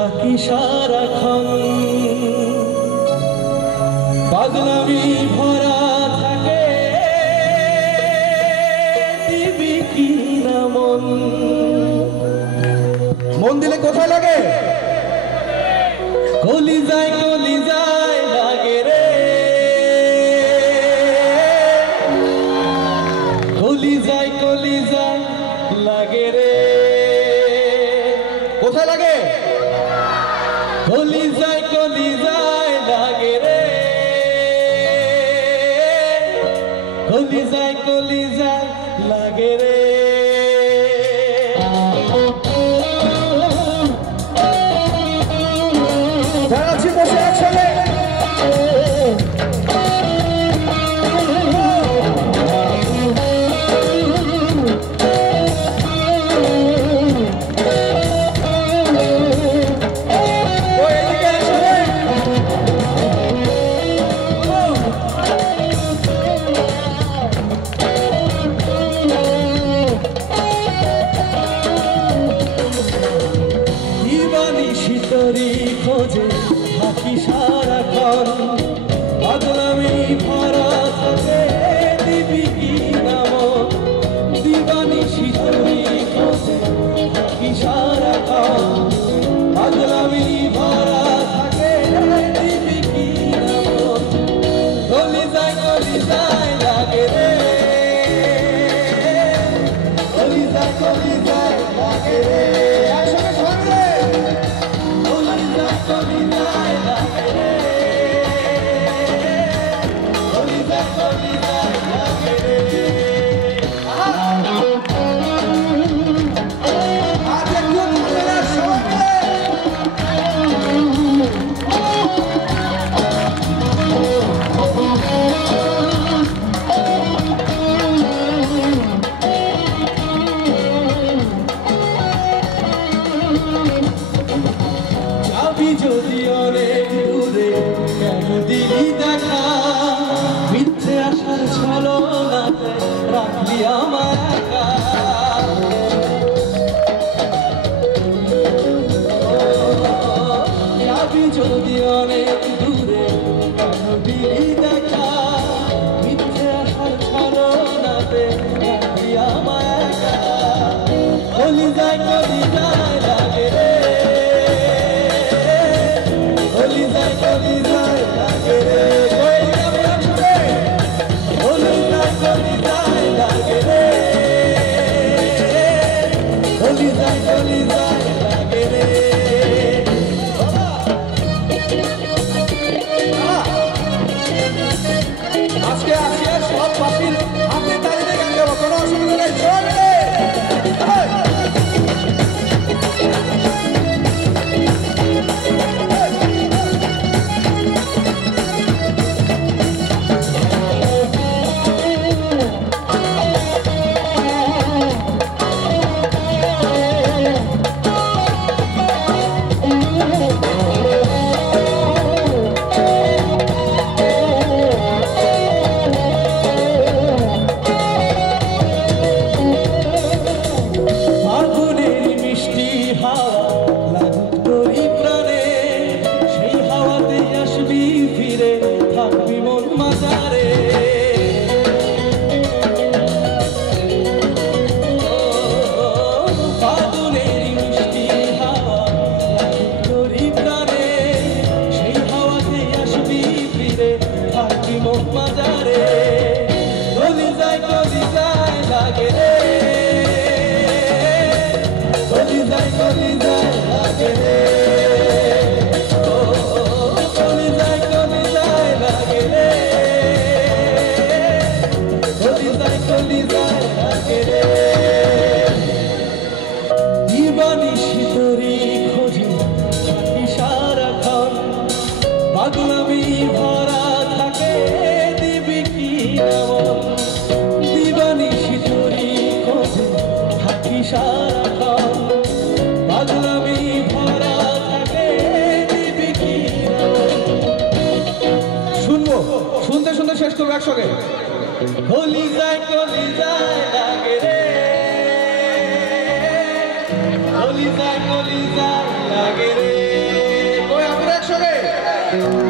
থাকি সারাক্ষণ পাগলামি ভরা থাকে দিবি কি না মন মন দিলে কোথায় লাগে কলিজায় লাগে রে কলিজায় লাগে রে কোথায় লাগে কলিজায় লাগে রে কলিজায় লাগে রে দাঁড়াচ্ছি বসে একসাথে খোঁজে থাকি সারাক্ষণ পাগলামি ভরা থাকে দিবি কি নাম দিবানিশি তোরি খোঁজে থাকি সারাক্ষণ পাগলামি ভরা থাকে দিবি কি নাম কলিজায় লাগে রে কলিজায় লাগে রে যদি অনেক দূরে কেন দিলি দেখা মিথ্যে আসার ছলনাতে রাখলি আমার একা যাবি যদি অনেক দূরে কেন দিলি দেখা মিথ্যে আসার ছলনাতে রাখলি আমার একা কলিজায় লাগে রে কলিজায় লাগে রে কলিজায় লাগে রে কলিজায় লাগে রে আজকে আসিয়া সব পাখির আপনি তালিতে গান গাবো কোনো অসুবিধা নেই চলবে লাগে রে কলিজায় লাগে রে কলিজায় লাগে রে কলিজায় লাগে রে দিবানিশি তোরি খোঁজে থাকি সারাক্ষণ পাগলামি ভরা থাকে দিবি কি নাম দিবানিশি তোরি খোঁজে থাকি সারাক্ষণ পাগলামি ভরা থাকে দিবি কি নাম শুনবো শুনতে শুনতে শেষ করবো একসঙ্গে কলিজায় লাগে রে কলিজায় লাগে রে রে